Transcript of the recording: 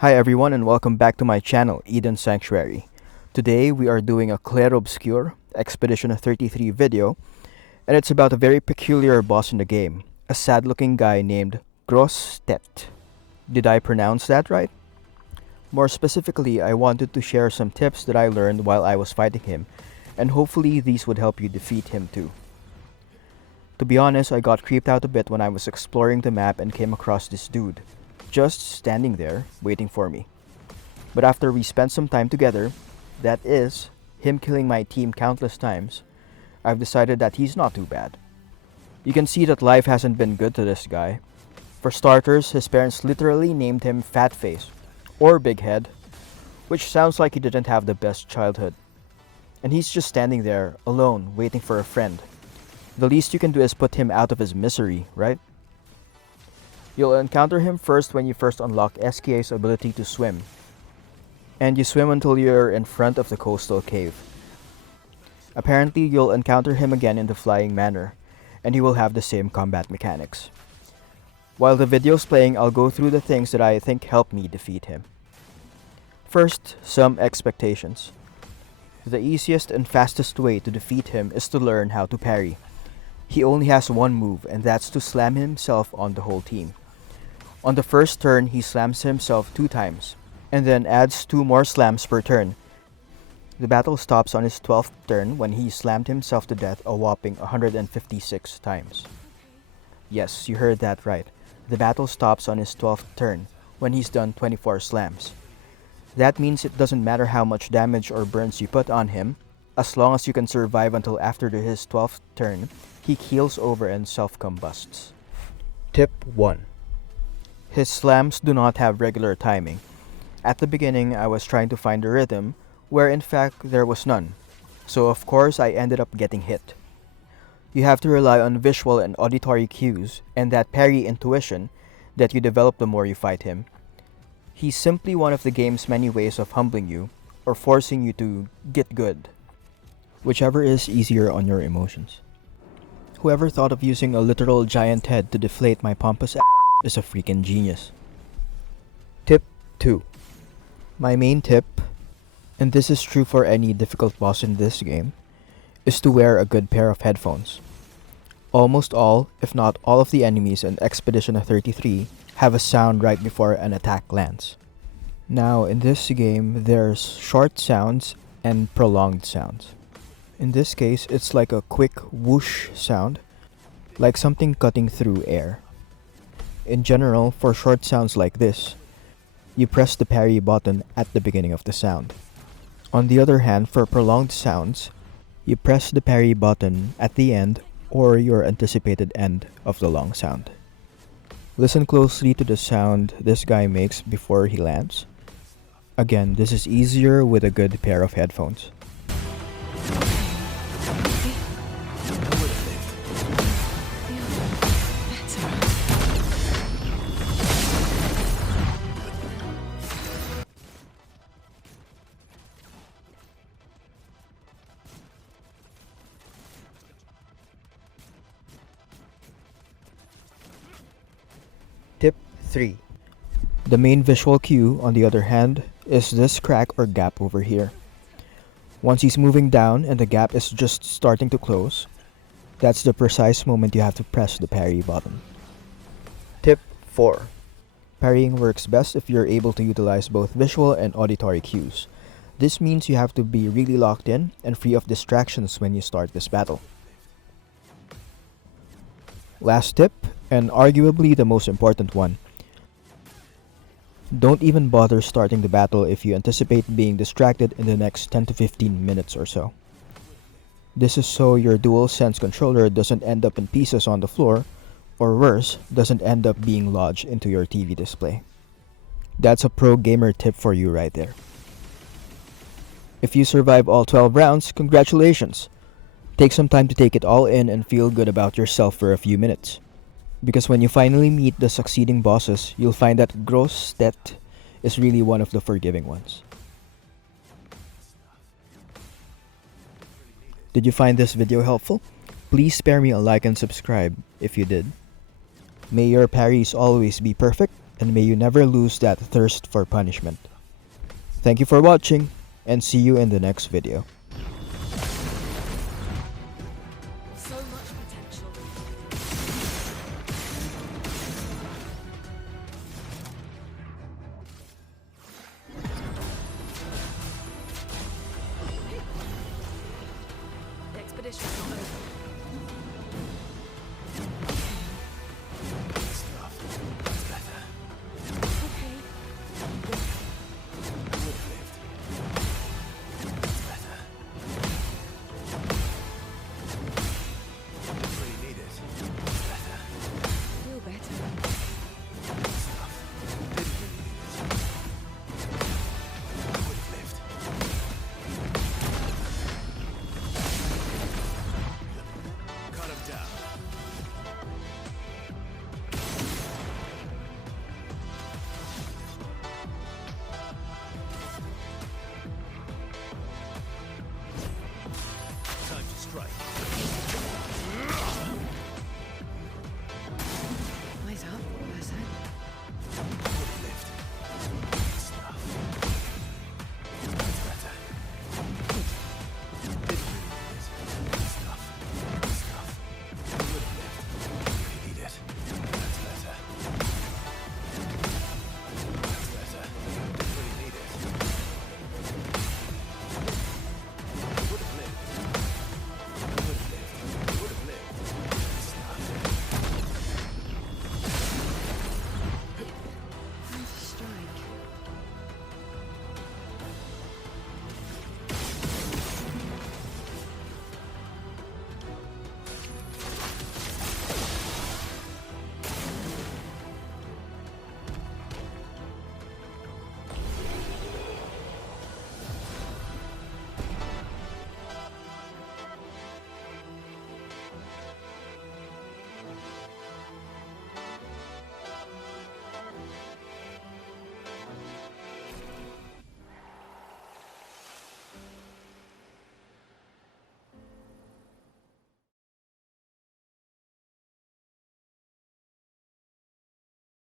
Hi everyone and welcome back to my channel, Eden Sanctuary. Today we are doing a Clair Obscur Expedition 33 video, and it's about a very peculiar boss in the game, a sad-looking guy named Grosstedt. Did I pronounce that right? More specifically, I wanted to share some tips that I learned while I was fighting him, and hopefully these would help you defeat him too. To be honest, I got creeped out a bit when I was exploring the map and came across this dude, just standing there, waiting for me. But after we spent some time together, that is, him killing my team countless times, I've decided that he's not too bad. You can see that life hasn't been good to this guy. For starters, his parents literally named him Fat Face, or Big Head, which sounds like he didn't have the best childhood. And he's just standing there, alone, waiting for a friend. The least you can do is put him out of his misery, right? You'll encounter him first when you first unlock SKA's ability to swim. And you swim until you're in front of the coastal cave. Apparently, you'll encounter him again in the Flying Manor, and he will have the same combat mechanics. While the video's playing, I'll go through the things that I think help me defeat him. First, some expectations. The easiest and fastest way to defeat him is to learn how to parry. He only has one move, and that's to slam himself on the whole team. On the first turn, he slams himself 2 times, and then adds 2 more slams per turn. The battle stops on his 12th turn when he slammed himself to death a whopping 156 times. Yes, you heard that right. The battle stops on his 12th turn when he's done 24 slams. That means it doesn't matter how much damage or burns you put on him, as long as you can survive until after his 12th turn, he keels over and self-combusts. Tip 1. His slams do not have regular timing. At the beginning, I was trying to find a rhythm, where in fact there was none. So of course I ended up getting hit. You have to rely on visual and auditory cues, and that parry intuition that you develop the more you fight him. He's simply one of the game's many ways of humbling you, or forcing you to get good. Whichever is easier on your emotions. Whoever thought of using a literal giant head to deflate my pompous ass is a freaking genius. Tip 2. My main tip, and this is true for any difficult boss in this game, is to wear a good pair of headphones. Almost all, if not all of the enemies in Expedition 33 have a sound right before an attack lands. Now in this game, there's short sounds and prolonged sounds. In this case, it's like a quick whoosh sound, like something cutting through air. In general, for short sounds like this, you press the parry button at the beginning of the sound. On the other hand, for prolonged sounds, you press the parry button at the end or your anticipated end of the long sound. Listen closely to the sound this guy makes before he lands. Again, this is easier with a good pair of headphones. Tip 3. The main visual cue, on the other hand, is this crack or gap over here. Once he's moving down and the gap is just starting to close, that's the precise moment you have to press the parry button. Tip 4. Parrying works best if you're able to utilize both visual and auditory cues. This means you have to be really locked in and free of distractions when you start this battle. Last tip, and arguably the most important one. Don't even bother starting the battle if you anticipate being distracted in the next 10 to 15 minutes or so. This is so your DualSense controller doesn't end up in pieces on the floor, or worse, doesn't end up being lodged into your TV display. That's a pro gamer tip for you right there. If you survive all 12 rounds, congratulations! Take some time to take it all in and feel good about yourself for a few minutes. Because when you finally meet the succeeding bosses, you'll find that Grosstedt is really one of the forgiving ones. Did you find this video helpful? Please spare me a like and subscribe if you did. May your parries always be perfect, and may you never lose that thirst for punishment. Thank you for watching, and see you in the next video.